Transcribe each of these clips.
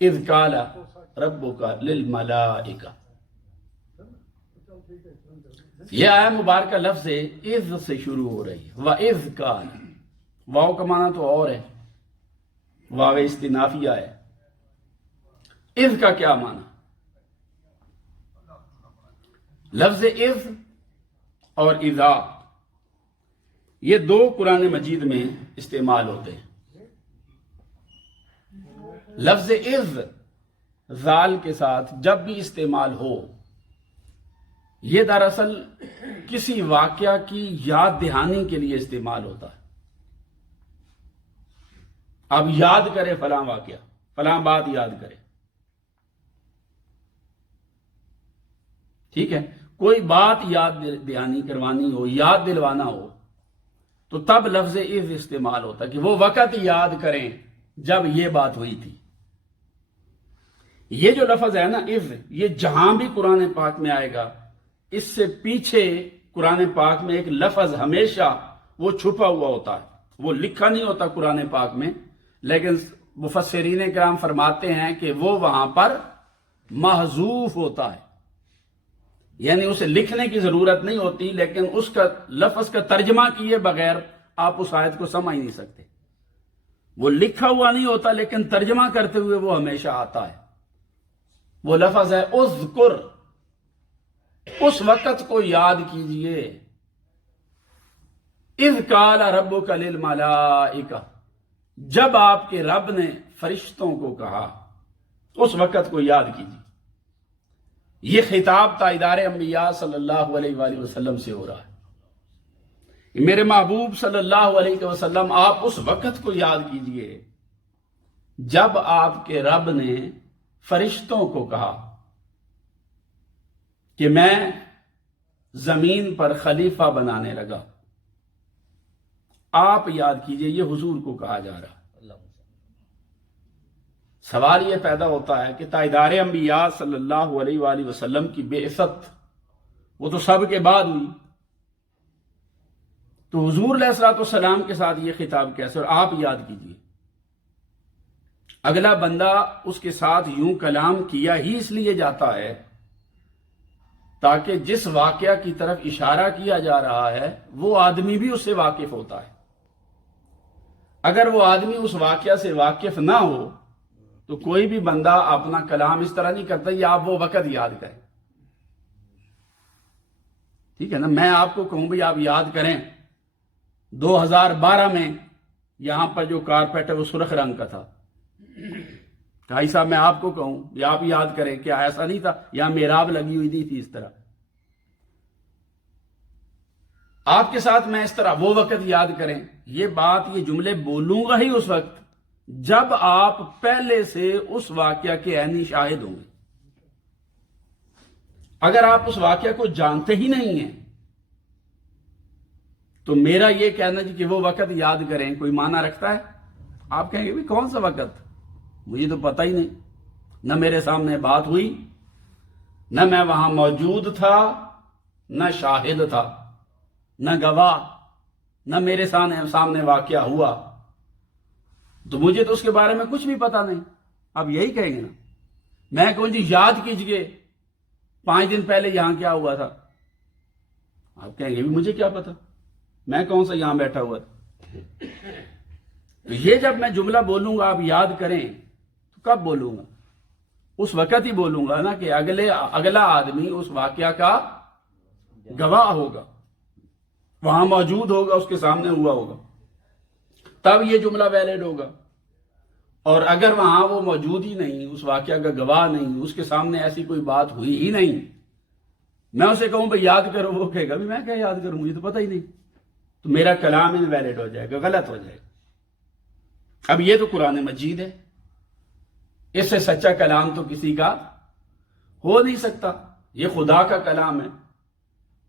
اذ قال ربک للملائکہ، یہ آیہ مبارکہ لفظ اذ سے شروع ہو رہی ہے۔ وَإِذْ قَالَ، واو کا معنی تو اور ہے، واو استنافیہ ہے۔ اذ کا کیا معنی؟ لفظ اذ اور اذا یہ دو قرآن مجید میں استعمال ہوتے ہیں۔ لفظ اذ ذال کے ساتھ جب بھی استعمال ہو، یہ دراصل کسی واقعہ کی یاد دہانی کے لیے استعمال ہوتا ہے۔ اب یاد کرے فلاں واقعہ، فلاں بات یاد کرے، ٹھیک ہے، کوئی بات یاد دہانی کروانی ہو، یاد دلوانا ہو، تو تب لفظ اذ استعمال ہوتا ہے کہ وہ وقت یاد کریں جب یہ بات ہوئی تھی۔ یہ جو لفظ ہے نا اذ، یہ جہاں بھی قرآن پاک میں آئے گا، اس سے پیچھے قرآن پاک میں ایک لفظ ہمیشہ وہ چھپا ہوا ہوتا ہے، وہ لکھا نہیں ہوتا قرآن پاک میں، لیکن مفسرین کرام فرماتے ہیں کہ وہ وہاں پر محذوف ہوتا ہے، یعنی اسے لکھنے کی ضرورت نہیں ہوتی، لیکن اس کا لفظ کا ترجمہ کیے بغیر آپ اس آیت کو سمجھ نہیں سکتے۔ وہ لکھا ہوا نہیں ہوتا، لیکن ترجمہ کرتے ہوئے وہ ہمیشہ آتا ہے۔ وہ لفظ ہے اذکر، اس وقت کو یاد کیجئے، اذ قال ربک للملائکہ، جب آپ کے رب نے فرشتوں کو کہا، اس وقت کو یاد کیجئے۔ یہ خطاب تاجدار انبیاء صلی اللہ علیہ وآلہ وسلم سے ہو رہا ہے۔ میرے محبوب صلی اللہ علیہ وسلم، آپ اس وقت کو یاد کیجئے جب آپ کے رب نے فرشتوں کو کہا کہ میں زمین پر خلیفہ بنانے لگا۔ آپ یاد کیجئے، یہ حضور کو کہا جا رہا ہے۔ سوال یہ پیدا ہوتا ہے کہ تاجدار انبیاء صلی اللہ علیہ وآلہ وسلم کی بعثت وہ تو سب کے بعد ہوئی، تو حضور علیہ الصلوۃ والسلام کے ساتھ یہ خطاب کیسے؟ اور آپ یاد کیجئے، اگلا بندہ اس کے ساتھ یوں کلام کیا ہی اس لیے جاتا ہے تاکہ جس واقعہ کی طرف اشارہ کیا جا رہا ہے وہ آدمی بھی اس سے واقف ہوتا ہے۔ اگر وہ آدمی اس واقعہ سے واقف نہ ہو تو کوئی بھی بندہ اپنا کلام اس طرح نہیں کرتا یہ آپ وہ وقت یاد کریں، ٹھیک ہے نا۔ میں آپ کو کہوں بھئی آپ یاد کریں 2012 میں یہاں پر جو کارپیٹ ہے وہ سرخ رنگ کا تھا، بھائی صاحب میں آپ کو کہوں یا آپ یاد کریں، کیا ایسا نہیں تھا؟ یہاں محراب لگی ہوئی تھی اس طرح، آپ کے ساتھ میں اس طرح وہ وقت یاد کریں، یہ بات یہ جملے بولوں گا ہی اس وقت جب آپ پہلے سے اس واقعہ کے عینی شاہد ہوں گے۔ اگر آپ اس واقعہ کو جانتے ہی نہیں ہیں تو میرا یہ کہنا کہ وہ وقت یاد کریں کوئی معنی رکھتا ہے؟ آپ کہیں گے بھی کون سا وقت، مجھے تو پتہ ہی نہیں، نہ میرے سامنے بات ہوئی، نہ میں وہاں موجود تھا، نہ شاہد تھا، نہ گواہ، نہ میرے سامنے واقعہ ہوا، تو مجھے تو اس کے بارے میں کچھ بھی پتہ نہیں۔ اب یہی کہیں گے نا، میں کہوں جی یاد کیجئے 5 دن پہلے یہاں کیا ہوا تھا، آپ کہیں گے بھی مجھے کیا پتا، میں کون سا یہاں بیٹھا ہوا تھا۔ تو یہ جب میں جملہ بولوں گا آپ یاد کریں تو کب بولوں گا؟ اس وقت ہی بولوں گا نا کہ اگلا آدمی اس واقعہ کا گواہ ہوگا، وہاں موجود ہوگا، اس کے سامنے ہوا ہوگا، تب یہ جملہ ویلڈ ہوگا۔ اور اگر وہاں وہ موجود ہی نہیں، اس واقعہ کا گواہ نہیں، اس کے سامنے ایسی کوئی بات ہوئی ہی نہیں، میں اسے کہوں بھئی یاد کرو، وہ کہے گا بھی میں کیا یاد کروں، مجھے تو پتہ ہی نہیں، تو میرا کلام انویلڈ ہو جائے گا، غلط ہو جائے گا۔ اب یہ تو قرآن مجید ہے، اس سے سچا کلام تو کسی کا ہو نہیں سکتا، یہ خدا کا کلام ہے۔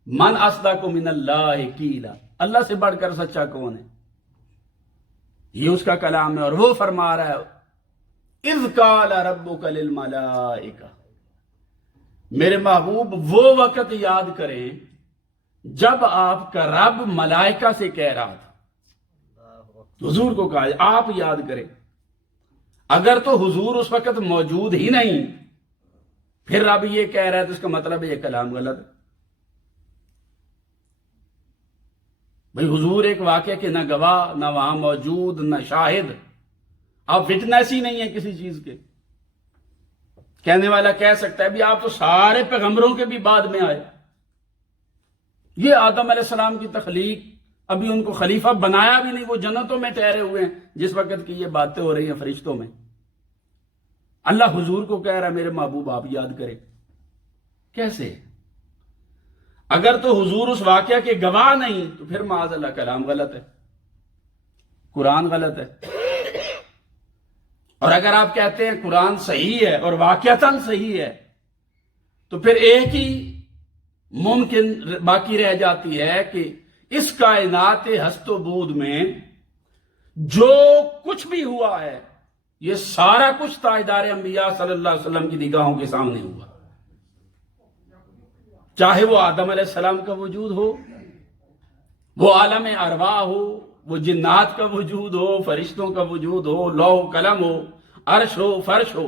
من اصدق من اللہ قیلا، اللہ سے بڑھ کر سچا کون ہے؟ یہ اس کا کلام ہے، اور وہ فرما رہا ہے اذ قال ربک للملائکہ، میرے محبوب وہ وقت یاد کریں جب آپ کا رب ملائکہ سے کہہ رہا تھا، حضور کو کہا آپ یاد کریں۔ اگر تو حضور اس وقت موجود ہی نہیں پھر رب یہ کہہ رہا ہے تو اس کا مطلب ہے یہ کلام غلط ہے. بھئی حضور ایک واقعہ کے نہ گواہ، نہ وہاں موجود، نہ شاہد، آپ وٹنس ہی نہیں ہیں کسی چیز کے. کہنے والا کہہ سکتا ہے بھی آپ تو سارے پیغمبروں کے بھی بعد میں آئے. یہ آدم علیہ السلام کی تخلیق، ابھی ان کو خلیفہ بنایا بھی نہیں، وہ جنتوں میں ٹھہرے ہوئے ہیں جس وقت کی یہ باتیں ہو رہی ہیں فرشتوں میں. اللہ حضور کو کہہ رہا ہے میرے محبوب آپ یاد کریں. کیسے؟ اگر تو حضور اس واقعہ کے گواہ نہیں تو پھر معاذ اللہ کلام غلط ہے، قرآن غلط ہے. اور اگر آپ کہتے ہیں قرآن صحیح ہے اور واقعتاً صحیح ہے تو پھر ایک ہی ممکن باقی رہ جاتی ہے کہ اس کائنات ہست و بود میں جو کچھ بھی ہوا ہے یہ سارا کچھ تاجدار انبیاء صلی اللہ علیہ وسلم کی نگاہوں کے سامنے ہوا. چاہے وہ آدم علیہ السلام کا وجود ہو، وہ عالم ارواح ہو، وہ جنات کا وجود ہو، فرشتوں کا وجود ہو، لوح و قلم ہو، عرش ہو، فرش ہو،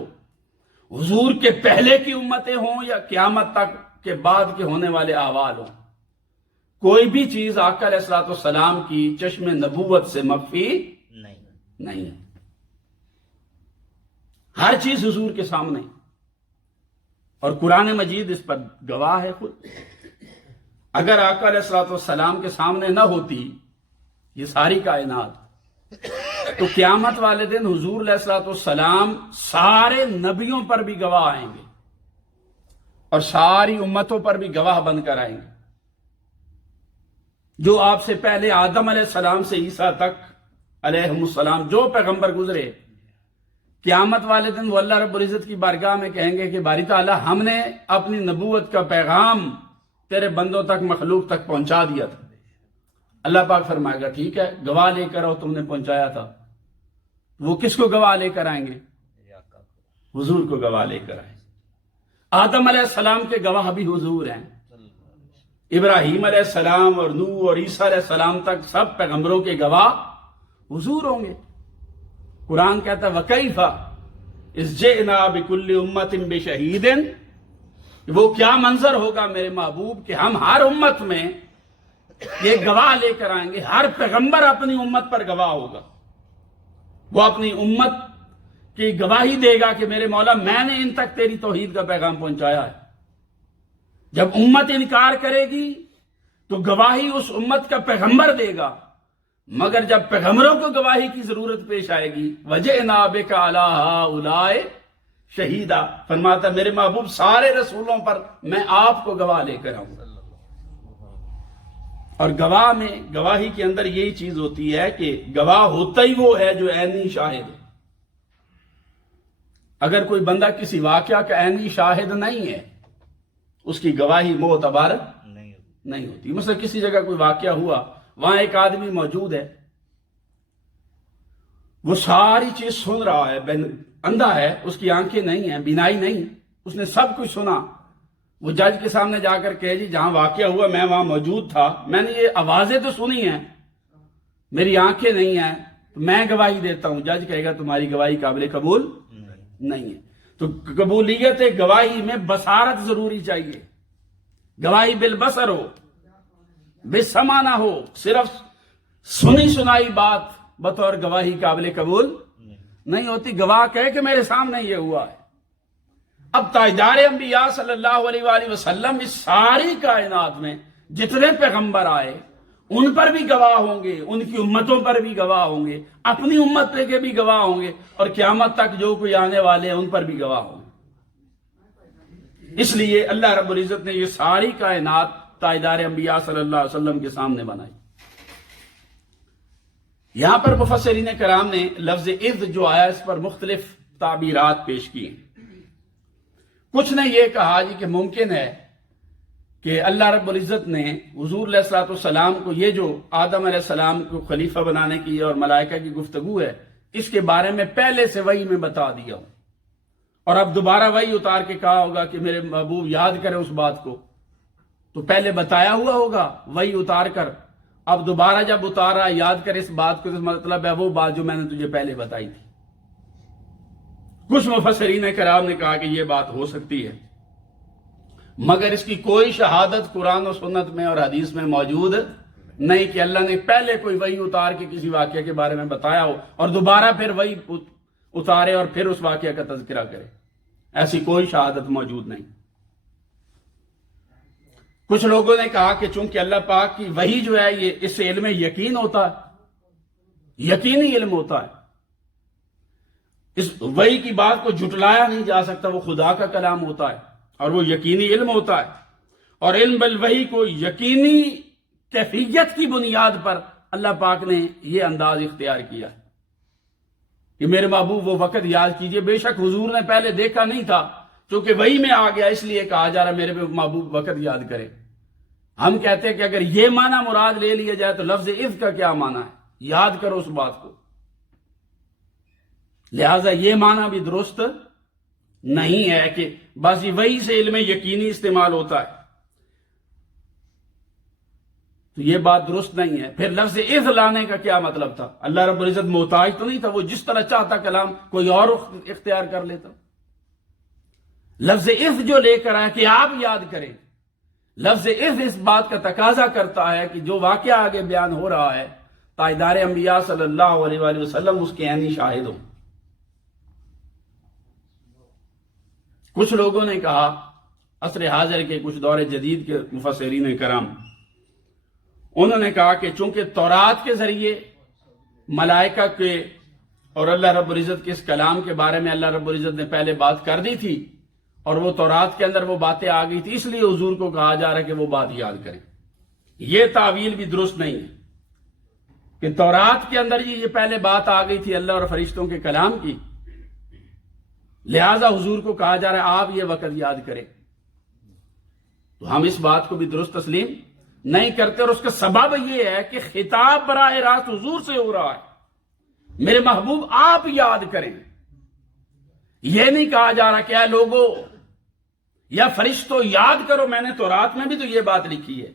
حضور کے پہلے کی امتیں ہوں یا قیامت تک کے بعد کے ہونے والے احوال ہوں، کوئی بھی چیز آقا علیہ الصلوۃ والسلام کی چشم نبوت سے مخفی نہیں ہے. ہر چیز حضور کے سامنے، اور قرآن مجید اس پر گواہ ہے خود. اگر آقا علیہ الصلوۃ والسلام کے سامنے نہ ہوتی یہ ساری کائنات تو قیامت والے دن حضور علیہ الصلوۃ والسلام سارے نبیوں پر بھی گواہ آئیں گے اور ساری امتوں پر بھی گواہ بن کر آئیں گے. جو آپ سے پہلے آدم علیہ السلام سے عیسیٰ تک علیہم السلام جو پیغمبر گزرے، قیامت والے دن وہ اللہ رب العزت کی بارگاہ میں کہیں گے کہ باری تعالیٰ ہم نے اپنی نبوت کا پیغام تیرے بندوں تک، مخلوق تک پہنچا دیا تھا. اللہ پاک فرمائے گا ٹھیک ہے گواہ لے کر آؤ، تم نے پہنچایا تھا. وہ کس کو گواہ لے کر آئیں گے؟ حضور کو گواہ لے کر آئیں. آدم علیہ السلام کے گواہ بھی حضور ہیں، ابراہیم علیہ السلام اور نوح اور عیسیٰ علیہ السلام تک سب پیغمبروں کے گواہ حضور ہوں گے. قرآن کہتا ہے وَكَيْفَ إِذْ جِئْنَا بِكُلِّ أُمَّةٍ بِشَهِيدٍ، وہ کیا منظر ہوگا میرے محبوب کہ ہم ہر امت میں یہ گواہ لے کر آئیں گے. ہر پیغمبر اپنی امت پر گواہ ہوگا، وہ اپنی امت کی گواہی دے گا کہ میرے مولا میں نے ان تک تیری توحید کا پیغام پہنچایا ہے. جب امت انکار کرے گی تو گواہی اس امت کا پیغمبر دے گا، مگر جب پیغمبروں کو گواہی کی ضرورت پیش آئے گی وَجِئْنَا بِكَ عَلَىٰ هَٰؤُلَاءِ شَهِيدًا، فرماتا ہے میرے محبوب سارے رسولوں پر میں آپ کو گواہ لے کر آؤں. اور گواہ میں، گواہی کے اندر یہی چیز ہوتی ہے کہ گواہ ہوتا ہی وہ ہے جو عینی شاہد ہے. اگر کوئی بندہ کسی واقعہ کا عینی شاہد نہیں ہے اس کی گواہی معتبر نہیں ہوتی. مثلا کسی جگہ کوئی واقعہ ہوا، وہاں ایک آدمی موجود ہے، وہ ساری چیز سن رہا ہے، اندھا ہے، اس کی آنکھیں نہیں ہیں، بینائی نہیں، اس نے سب کچھ سنا. وہ جج کے سامنے جا کر کہے جی جہاں واقعہ ہوا میں وہاں موجود تھا، میں نے یہ آوازیں تو سنی ہیں، میری آنکھیں نہیں ہیں، تو میں گواہی دیتا ہوں. جج کہے گا تمہاری گواہی قابل قبول نہیں ہے. تو قبولیت گواہی میں بصارت ضروری چاہیے. گواہی بالبصر ہو، بسمع نہ ہو، صرف سنی سنائی بات بطور گواہی قابل قبول نہیں ہوتی. گواہ کہے کہ میرے سامنے یہ ہوا ہے. اب تاجدار انبیاء صلی اللہ علیہ وآلہ وسلم اس ساری کائنات میں جتنے پیغمبر آئے ان پر بھی گواہ ہوں گے، ان کی امتوں پر بھی گواہ ہوں گے، اپنی امت پہ کے بھی گواہ ہوں گے، اور قیامت تک جو کوئی آنے والے ہیں ان پر بھی گواہ ہوں گے. اس لیے اللہ رب العزت نے یہ ساری کائنات تاجدار انبیاء صلی اللہ علیہ وسلم کے سامنے بنائی. یہاں پر مفسرین کرام نے لفظ اذ جو آیا اس پر مختلف تعبیرات پیش کی ہیں. کچھ نے یہ کہا جی کہ ممکن ہے کہ اللہ رب العزت نے حضور علیہ الصلوۃ والسلام کو یہ جو آدم علیہ السلام کو خلیفہ بنانے کی اور ملائکہ کی گفتگو ہے اس کے بارے میں پہلے سے وحی میں بتا دیا ہوں، اور اب دوبارہ وحی اتار کے کہا ہوگا کہ میرے محبوب یاد کریں اس بات کو. تو پہلے بتایا ہوا ہوگا وحی اتار کر، اب دوبارہ جب اتارا یاد کر اس بات کو، تو مطلب ہے وہ بات جو میں نے تجھے پہلے بتائی تھی. کچھ مفسرین کرام نے کہا کہ یہ بات ہو سکتی ہے، مگر اس کی کوئی شہادت قرآن و سنت میں اور حدیث میں موجود نہیں کہ اللہ نے پہلے کوئی وحی اتار کے کسی واقعے کے بارے میں بتایا ہو اور دوبارہ پھر وحی اتارے اور پھر اس واقعے کا تذکرہ کرے۔ ایسی کوئی شہادت موجود نہیں۔ کچھ لوگوں نے کہا کہ چونکہ اللہ پاک کی وحی جو ہے یہ اس سے علم یقین ہوتا ہے، یقینی علم ہوتا ہے، اس وحی کی بات کو جھٹلایا نہیں جا سکتا، وہ خدا کا کلام ہوتا ہے اور وہ یقینی علم ہوتا ہے، اور علم بالوحی کو یقینی کیفیت کی بنیاد پر اللہ پاک نے یہ انداز اختیار کیا ہے کہ میرے محبوب وہ وقت یاد کیجئے، بے شک حضور نے پہلے دیکھا نہیں تھا، چونکہ وحی میں آ گیا اس لیے کہا جا رہا میرے محبوب وقت یاد کرے۔ ہم کہتے ہیں کہ اگر یہ معنی مراد لے لیا جائے تو لفظ اذ کا کیا معنی ہے؟ یاد کرو اس بات کو، لہذا یہ معنی بھی درست نہیں ہے کہ بس یہ وحی سے علم یقینی استعمال ہوتا ہے، تو یہ بات درست نہیں ہے۔ پھر لفظ اذ لانے کا کیا مطلب تھا؟ اللہ رب العزت محتاج تو نہیں تھا، وہ جس طرح چاہتا کلام کوئی اور اختیار کر لیتا۔ لفظ اذ جو لے کر آیا کہ آپ یاد کریں، لفظ اذ اس بات کا تقاضا کرتا ہے کہ جو واقعہ آگے بیان ہو رہا ہے تاجدار انبیاء صلی اللہ علیہ وآلہ وسلم اس کے عینی شاہد ہوں۔ کچھ لوگوں نے کہا، عصر حاضر کے کچھ دور جدید کے مفسرین کرام، انہوں نے کہا کہ چونکہ تورات کے ذریعے ملائکہ کے اور اللہ رب العزت کے اس کلام کے بارے میں اللہ رب العزت نے پہلے بات کر دی تھی اور وہ تورات کے اندر وہ باتیں آ گئی تھی، اس لیے حضور کو کہا جا رہا ہے کہ وہ بات یاد کریں۔ یہ تعویل بھی درست نہیں ہے کہ تورات کے اندر یہ پہلے بات آ گئی تھی اللہ اور فرشتوں کے کلام کی، لہذا حضور کو کہا جا رہا ہے آپ یہ وقت یاد کریں۔ تو ہم اس بات کو بھی درست تسلیم نہیں کرتے، اور اس کا سبب یہ ہے کہ خطاب براہ راست حضور سے ہو رہا ہے، میرے محبوب آپ یاد کریں۔ یہ نہیں کہا جا رہا کہ اے لوگو یا فرشتوں یاد کرو، میں نے تورات میں بھی تو یہ بات لکھی ہے،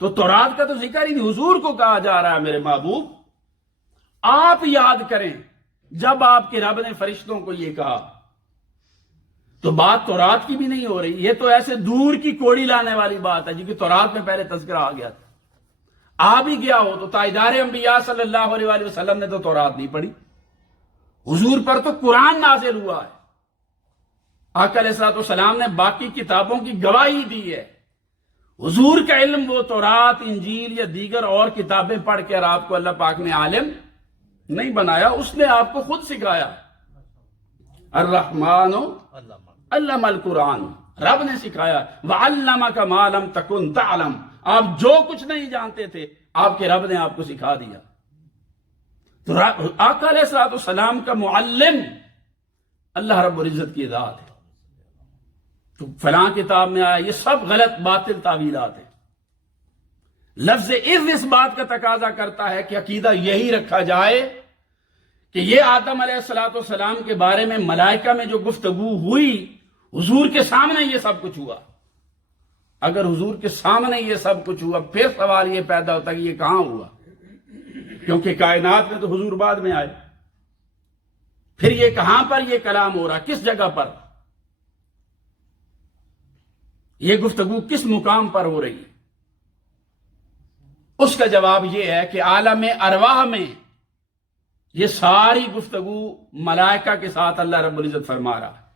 تو تورات کا تو ذکر ہی نہیں، حضور کو کہا جا رہا ہے میرے محبوب آپ یاد کریں۔ جب آپ کے رب نے فرشتوں کو یہ کہا تو بات تورات کی بھی نہیں ہو رہی، یہ تو ایسے دور کی کوڑی لانے والی بات ہے جی کہ تورات میں پہلے تذکرہ آ گیا تھا، آ بھی گیا ہو تو تاجدار انبیاء صلی اللہ علیہ وآلہ وسلم نے تو تورات نہیں پڑھی، حضور پر تو قرآن نازل ہوا ہے، آقا علیہ الصلوۃ والسلام نے باقی کتابوں کی گواہی دی ہے، حضور کا علم وہ تورات، انجیل یا دیگر اور کتابیں پڑھ کر آپ کو اللہ پاک نے عالم نہیں بنایا، اس نے آپ کو خود سکھایا۔ الرحمن علم القرآن، رب نے سکھایا، وعلمک ما لم تکن تعلم، آپ جو کچھ نہیں جانتے تھے آپ کے رب نے آپ کو سکھا دیا۔ تو آقا علیہ الصلوۃ والسلام کا معلم اللہ رب العزت کی ذات ہے۔ تو فلاں کتاب میں آیا، یہ سب غلط باطل تعویلات ہیں۔ لفظ اذ اس بات کا تقاضا کرتا ہے کہ عقیدہ یہی رکھا جائے کہ یہ آدم علیہ الصلوۃ والسلام کے بارے میں ملائکہ میں جو گفتگو ہوئی، حضور کے سامنے یہ سب کچھ ہوا۔ اگر حضور کے سامنے یہ سب کچھ ہوا پھر سوال یہ پیدا ہوتا ہے کہ یہ کہاں ہوا، کیونکہ کائنات میں تو حضور بعد میں آئے، پھر یہ کہاں پر یہ کلام ہو رہا، کس جگہ پر یہ گفتگو کس مقام پر ہو رہی ہے؟ اس کا جواب یہ ہے کہ عالم ارواح میں یہ ساری گفتگو ملائکہ کے ساتھ اللہ رب العزت فرما رہا ہے،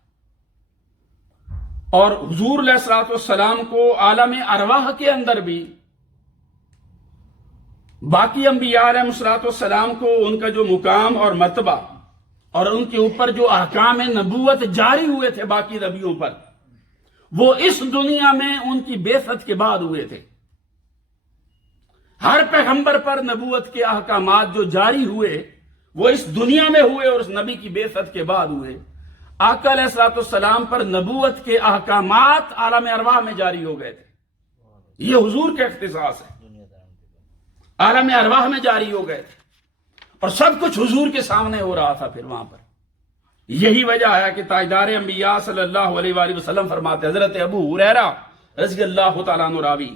اور حضور علیہ الصلوۃ والسلام کو عالم ارواح کے اندر بھی باقی انبیاء علیہ الصلوۃ والسلام کو ان کا جو مقام اور مرتبہ اور ان کے اوپر جو احکام نبوت جاری ہوئے تھے باقی نبیوں پر، وہ اس دنیا میں ان کی بعثت کے بعد ہوئے تھے۔ ہر پیغمبر پر نبوت کے احکامات جو جاری ہوئے وہ اس دنیا میں ہوئے اور اس نبی کی بعثت کے بعد ہوئے۔ آقا علیہ الصلوۃ والسلام پر نبوت کے احکامات عالم ارواح میں جاری ہو گئے تھے، یہ حضور کا اختصاص ہے، عالم ارواح میں جاری ہو گئے تھے اور سب کچھ حضور کے سامنے ہو رہا تھا۔ پھر وہاں پر یہی وجہ ہے کہ تاجدار انبیاء صلی اللہ علیہ وآلہ وسلم فرماتے، حضرت ابو ہریرہ رضی اللہ تعالیٰ عنہ راوی،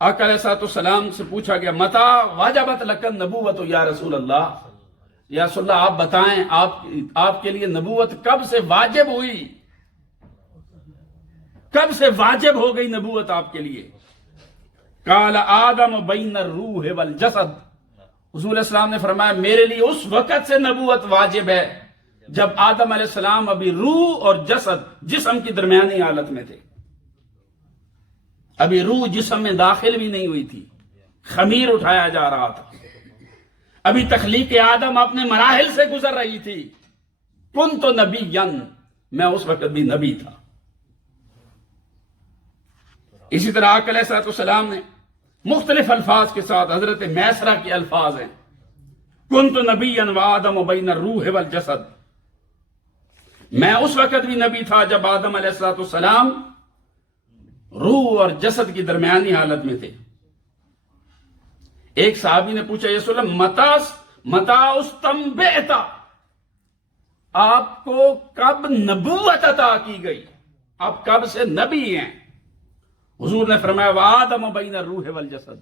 آقا علیہ الصلوۃ والسلام سے پوچھا گیا، متی وجبت لک النبوۃ یا رسول اللہ، یا رسول اللہ آپ بتائیں آپ کے لیے نبوت کب سے واجب ہوئی، کب سے واجب ہو گئی نبوت آپ کے لیے؟ قال آدم بین الروح والجسد، حضور علیہ السلام نے فرمایا میرے لیے اس وقت سے نبوت واجب ہے جب آدم علیہ السلام ابھی روح اور جسم کی درمیانی حالت میں تھے، ابھی روح جسم میں داخل بھی نہیں ہوئی تھی، خمیر اٹھایا جا رہا تھا، ابھی تخلیق آدم اپنے مراحل سے گزر رہی تھی۔ کنت نبیا، میں اس وقت بھی نبی تھا۔ اسی طرح آقا علیہ السلام نے مختلف الفاظ کے ساتھ، حضرت میسرہ کے الفاظ ہیں، کنت نبیا وآدم بین الروح والجسد، میں اس وقت بھی نبی تھا جب آدم علیہ السلام روح اور جسد کی درمیانی حالت میں تھے۔ ایک صحابی نے پوچھا یا رسول اللہ متا استنبئت، آپ کو کب نبوت عطا کی گئی، آپ کب سے نبی ہیں؟ حضور نے فرمایا وآدم بین الروح والجسد،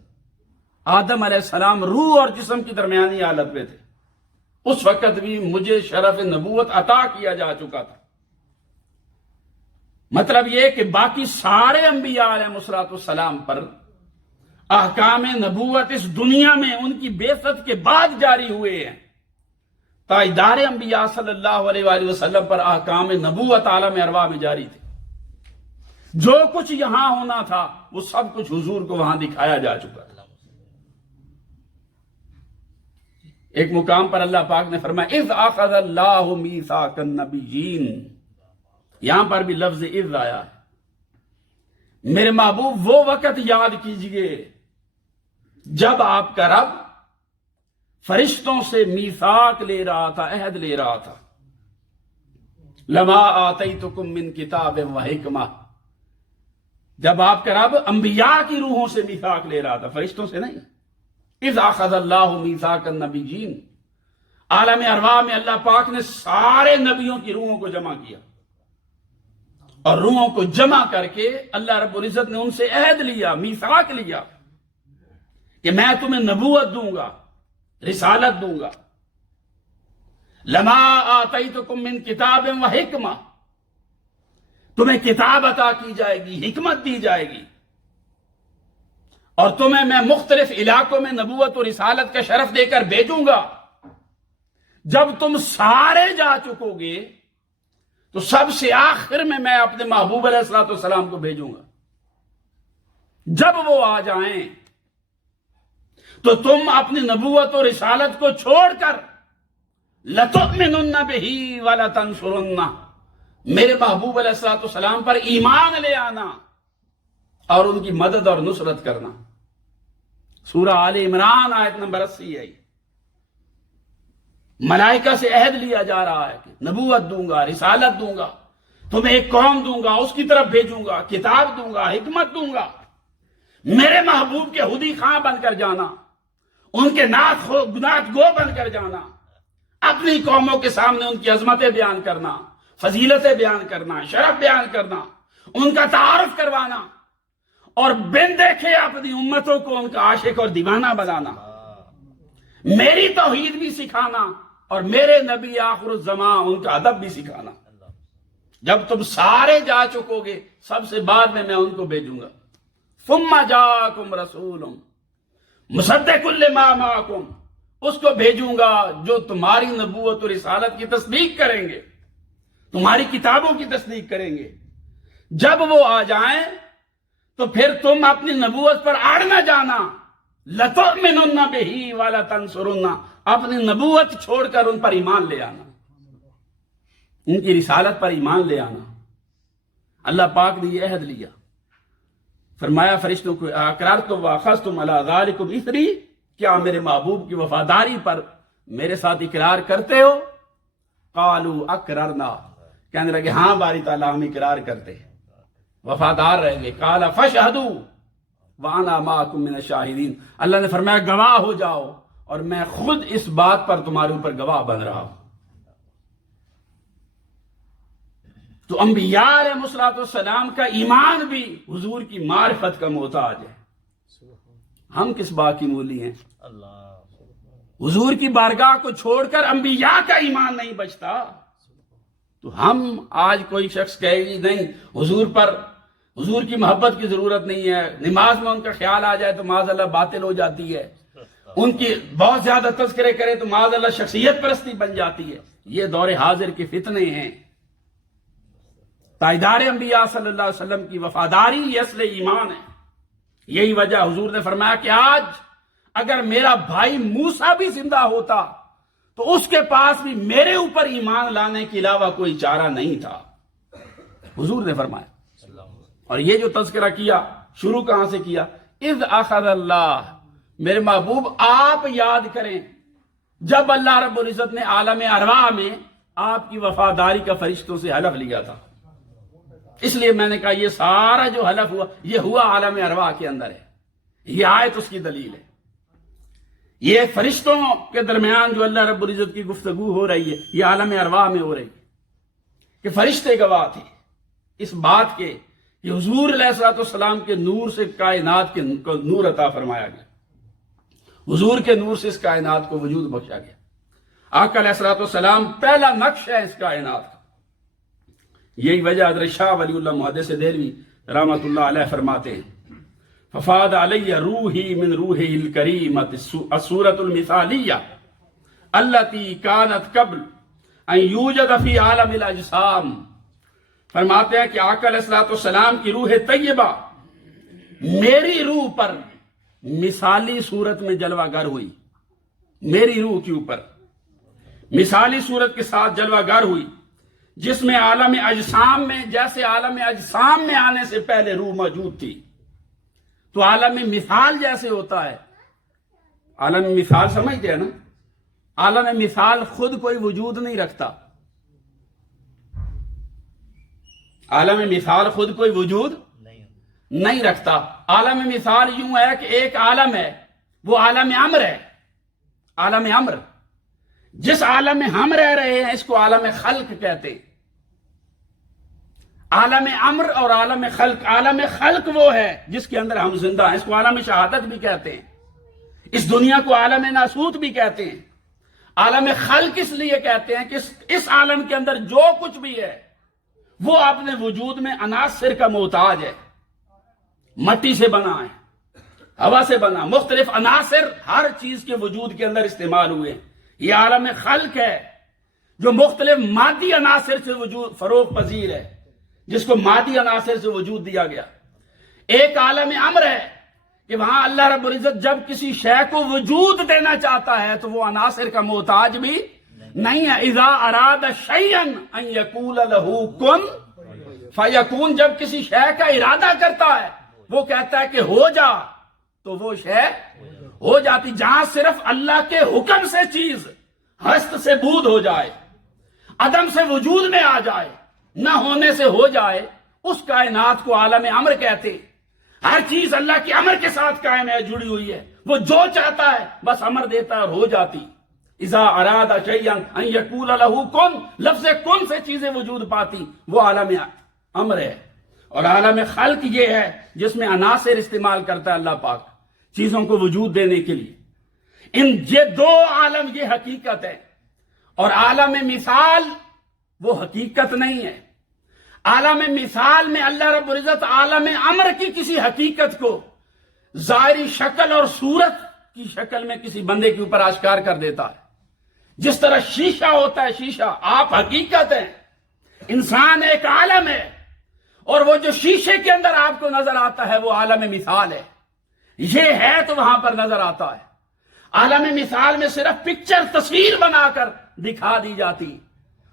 آدم علیہ السلام روح اور جسم کی درمیانی حالت میں تھے، اس وقت بھی مجھے شرف نبوت عطا کیا جا چکا تھا۔ مطلب یہ کہ باقی سارے انبیاء علیہ السلام پر احکام نبوت اس دنیا میں ان کی بعثت کے بعد جاری ہوئے ہیں، تاجدار انبیاء صلی اللہ علیہ وآلہ وسلم پر احکام نبوت عالم ارواح میں جاری تھے۔ جو کچھ یہاں ہونا تھا وہ سب کچھ حضور کو وہاں دکھایا جا چکا تھا۔ ایک مقام پر اللہ پاک نے فرمایا اذ اخذ اللہ میثاق النبیین، یہاں پر بھی لفظ اذ آیا ہے۔ میرے محبوب وہ وقت یاد کیجئے جب آپ کا رب فرشتوں سے میثاق لے رہا تھا، عہد لے رہا تھا، لما آتیتکم من کتاب و حکمہ، جب آپ کا رب انبیاء کی روحوں سے میثاق لے رہا تھا، فرشتوں سے نہیں۔ اذ اخذ اللہ میثاق النبیین، عالم ارواح میں اللہ پاک نے سارے نبیوں کی روحوں کو جمع کیا، اور روحوں کو جمع کر کے اللہ رب العزت نے ان سے عہد لیا، میثاق لیا کہ میں تمہیں نبوت دوں گا، رسالت دوں گا۔ لما آتیتکم من کتاب و حکمہ، تمہیں کتاب عطا کی جائے گی، حکمت دی جائے گی، اور تمہیں میں مختلف علاقوں میں نبوت و رسالت کا شرف دے کر بھیجوں گا۔ جب تم سارے جا چکو گے تو سب سے آخر میں اپنے محبوب علیہ السلام کو بھیجوں گا۔ جب وہ آ جائیں تو تم اپنی نبوت و رسالت کو چھوڑ کر لَتُؤْمِنُنَّ بِهِ وَلَتَنْصُرُنَّهُ، میرے محبوب علیہ السلام پر ایمان لے آنا اور ان کی مدد اور نصرت کرنا۔ سورہ آل عمران آیت نمبر 80 ہے۔ ملائکہ سے عہد لیا جا رہا ہے کہ نبوت دوں گا، رسالت دوں گا، تمہیں ایک قوم دوں گا، اس کی طرف بھیجوں گا، کتاب دوں گا، حکمت دوں گا۔ میرے محبوب کے خودی خواں بن کر جانا، ان کے نعت گو بن کر جانا، اپنی قوموں کے سامنے ان کی عظمتیں بیان کرنا، فضیلتیں بیان کرنا، شرف بیان کرنا، ان کا تعارف کروانا، اور بن دیکھے اپنی امتوں کو ان کا عاشق اور دیوانہ بنانا، میری توحید بھی سکھانا اور میرے نبی آخر الزمان ان کا ادب بھی سکھانا۔ جب تم سارے جا چکو گے سب سے بعد میں ان کو بھیجوں گا۔ ثم جاءکم رسول مصدق لما معکم، اس کو بھیجوں گا جو تمہاری نبوت و رسالت کی تصدیق کریں گے، تمہاری کتابوں کی تصدیق کریں گے۔ جب وہ آ جائیں تو پھر تم اپنی نبوت پر اڑ نہ جانا، لَتُؤْمِنُنَّ بِهِ وَلَتَنْصُرُنَّهُ، اپنی نبوت چھوڑ کر ان پر ایمان لے آنا، ان کی رسالت پر ایمان لے آنا۔ اللہ پاک نے یہ عہد لیا، فرمایا فرشتوں کو اقررتم وَأَخَذْتُمْ عَلَىٰ ذَلِكُمْ إِثْرِي، کیا میرے محبوب کی وفاداری پر میرے ساتھ اقرار کرتے ہو؟ قالوا اقررنا، کہنے لگے ہاں باری تعالیٰ ہم اقرار کرتے ہیں، وفادار رہیں گے۔ قال فاشهدوا وَأَنَا مَعَكُمْ مِنَ الشَّاهِدِينَ، اللہ نے فرمایا گواہ ہو جاؤ اور میں خود اس بات پر تمہارے اوپر گواہ بن رہا ہوں۔ تو انبیاء علیہ السلام کا ایمان بھی حضور کی معرفت کا محتاج ہے۔ ہم کس بات کی مولی ہیں؟ حضور کی بارگاہ کو چھوڑ کر انبیاء کا ایمان نہیں بچتا، تو ہم آج کوئی شخص کہے گی نہیں حضور کی محبت کی ضرورت نہیں ہے، نماز میں ان کا خیال آ جائے تو معاذ اللہ باطل ہو جاتی ہے، ان کی بہت زیادہ تذکرے کرے تو معاذ اللہ شخصیت پرستی بن جاتی ہے۔ یہ دور حاضر کے فتنے ہیں۔ تاجدار انبیاء صلی اللہ علیہ وسلم کی وفاداری یہ اصل ایمان ہے۔ یہی وجہ حضور نے فرمایا کہ آج اگر میرا بھائی موسیٰ بھی زندہ ہوتا تو اس کے پاس بھی میرے اوپر ایمان لانے کے علاوہ کوئی چارہ نہیں تھا، حضور نے فرمایا۔ اور یہ جو تذکرہ کیا شروع کہاں سے کیا؟ اذ اخذ اللہ، میرے محبوب آپ یاد کریں جب اللہ رب العزت نے عالم ارواح میں آپ کی وفاداری کا فرشتوں سے حلف لیا تھا۔ اس لیے میں نے کہا یہ سارا جو حلف ہوا یہ ہوا عالم ارواح کے اندر ہے، یہ آیت اس کی دلیل ہے۔ یہ فرشتوں کے درمیان جو اللہ رب العزت کی گفتگو ہو رہی ہے یہ عالم ارواح میں ہو رہی ہے کہ فرشتے گواہ تھے اس بات کے کہ حضور علیہ الصلوۃ والسلام کے نور سے کائنات کے نور عطا فرمایا گیا، حضور کے نور سے اس کائنات کو وجود بخشا گیا۔ آقا علیہ الصلوۃ والسلام پہلا نقش ہے اس کائنات کا۔ یہی وجہ حضرت شاہ ولی اللہ محدث دہلوی رحمۃ اللہ علیہ فرماتے ہیں ففاد علی روحی من روحہ الکریمۃ الصورۃ المثالیہ التي كانت قبل ان یوجد فی عالم الاجسام۔ فرماتے ہیں کہ آقا علیہ الصلوۃ والسلام کی روح طیبہ میری روح پر مثالی صورت میں جلوہ گر ہوئی، میری روح کے اوپر مثالی صورت کے ساتھ جلوہ گر ہوئی، جس میں عالم اجسام میں جیسے عالم اجسام میں آنے سے پہلے روح موجود تھی۔ تو عالم مثال جیسے ہوتا ہے، عالم مثال سمجھتے ہیں نا، عالم مثال خود کوئی وجود نہیں رکھتا، عالم مثال خود کوئی وجود نہیں رکھتا۔ عالم مثال یوں ہے کہ ایک عالم ہے، وہ عالم امر ہے، عالم امر۔ جس عالم میں ہم رہ رہے ہیں اس کو عالم خلق کہتے ہیں۔ عالم امر اور عالم خلق، عالم خلق وہ ہے جس کے اندر ہم زندہ ہیں، اس کو عالم شہادت بھی کہتے ہیں، اس دنیا کو عالم ناسوت بھی کہتے ہیں۔ عالم خلق اس لیے کہتے ہیں کہ اس عالم کے اندر جو کچھ بھی ہے وہ اپنے وجود میں عناصر کا محتاج ہے، مٹی سے بنا ہے، ہوا سے بنا، مختلف عناصر ہر چیز کے وجود کے اندر استعمال ہوئے۔ یہ عالم خلق ہے جو مختلف مادی عناصر سے وجود فروغ پذیر ہے، جس کو مادی عناصر سے وجود دیا گیا۔ ایک عالم امر ہے کہ وہاں اللہ رب العزت جب کسی شے کو وجود دینا چاہتا ہے تو وہ عناصر کا محتاج بھی نہیں ہے۔ اذا اراد شیئا ان یقول له کن فیکون، جب کسی شے کا ارادہ کرتا ہے وہ کہتا ہے کہ ہو جا تو وہ شے ہو جاتی۔ جہاں صرف اللہ کے حکم سے چیز ہست سے بود ہو جائے، عدم سے وجود میں آ جائے، نہ ہونے سے ہو جائے، اس کائنات کو عالم امر کہتے۔ ہر چیز اللہ کے امر کے ساتھ قائم ہے، جڑی ہوئی ہے، وہ جو چاہتا ہے بس امر دیتا ہے اور ہو جاتی۔ اذا اراد شیئا ان یقول له کن، لفظ کن سے چیزیں وجود پاتی، وہ عالم امر ہے۔ اور عالم خلق یہ ہے جس میں عناصر استعمال کرتا ہے اللہ پاک چیزوں کو وجود دینے کے لیے۔ یہ دو عالم یہ حقیقت ہے، اور عالم مثال وہ حقیقت نہیں ہے۔ عالم مثال میں اللہ رب العزت عالم امر کی کسی حقیقت کو ظاہری شکل اور صورت کی شکل میں کسی بندے کے اوپر آشکار کر دیتا ہے۔ جس طرح شیشہ ہوتا ہے، شیشہ آپ حقیقت ہیں، انسان ایک عالم ہے، اور وہ جو شیشے کے اندر آپ کو نظر آتا ہے وہ عالم مثال ہے۔ یہ ہے تو وہاں پر نظر آتا ہے۔ عالم مثال میں صرف پکچر تصویر بنا کر دکھا دی جاتی،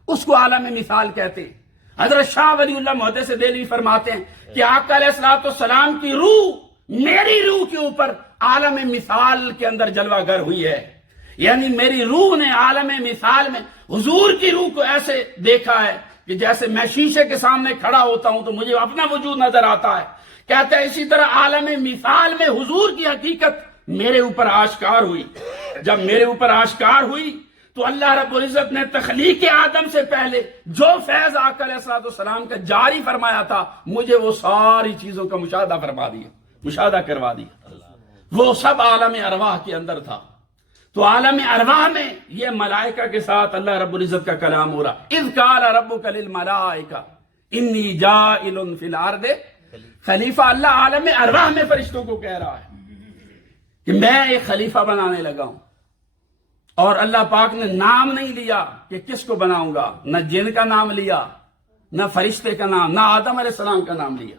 اس کو عالم مثال کہتے ہیں۔ حضرت شاہ ولی اللہ محدث دہلوی فرماتے ہیں کہ آقا علیہ الصلوۃ والسلام کی روح میری روح کے اوپر عالم مثال کے اندر جلوہ گر ہوئی ہے، یعنی میری روح نے عالم مثال میں حضور کی روح کو ایسے دیکھا ہے کہ جیسے میں شیشے کے سامنے کھڑا ہوتا ہوں تو مجھے اپنا وجود نظر آتا ہے۔ کہتا ہے اسی طرح عالم مثال میں حضور کی حقیقت میرے اوپر آشکار ہوئی۔ جب میرے اوپر آشکار ہوئی تو اللہ رب العزت نے تخلیق آدم سے پہلے جو فیض آقا علیہ الصلوۃ والسلام کا جاری فرمایا تھا مجھے وہ ساری چیزوں کا مشاہدہ فرما دیا، مشاہدہ کروا دیا، وہ سب عالم ارواح کے اندر تھا۔ تو عالم ارواح میں یہ ملائکہ کے ساتھ اللہ رب العزت کا کلام ہو رہا. اذ قال ربک للملائکہ انی جاعل فی الارض خلیفہ. اللہ عالم ارواح میں فرشتوں کو کہہ رہا ہے کہ میں ایک خلیفہ بنانے لگا ہوں. اور اللہ پاک نے نام نہیں لیا کہ کس کو بناؤں گا، نہ جن کا نام لیا، نہ فرشتے کا نام، نہ آدم علیہ السلام کا نام لیا.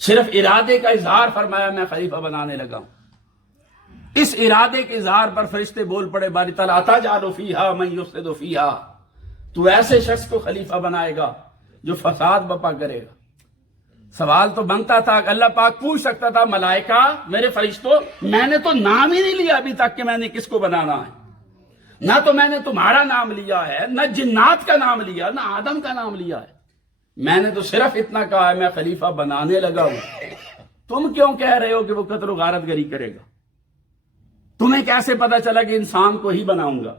صرف ارادے کا اظہار فرمایا میں خلیفہ بنانے لگا ہوں. اس ارادے کے اظہار پر فرشتے بول پڑے باری تعالیٰ اتجعل فیہا من یفسد فیہا، تو ایسے شخص کو خلیفہ بنائے گا جو فساد بپا کرے گا. سوال تو بنتا تھا کہ اللہ پاک پوچھ سکتا تھا ملائکہ میرے فرشتوں میں نے تو نام ہی نہیں لیا ابھی تک کہ میں نے کس کو بنانا ہے، نہ تو میں نے تمہارا نام لیا ہے، نہ جنات کا نام لیا، نہ آدم کا نام لیا ہے. میں نے تو صرف اتنا کہا ہے میں خلیفہ بنانے لگا ہوں. تم کیوں کہہ رہے ہو کہ وہ قتل و غارت گری کرے گا؟ تمہیں کیسے پتا چلا کہ انسان کو ہی بناؤں گا؟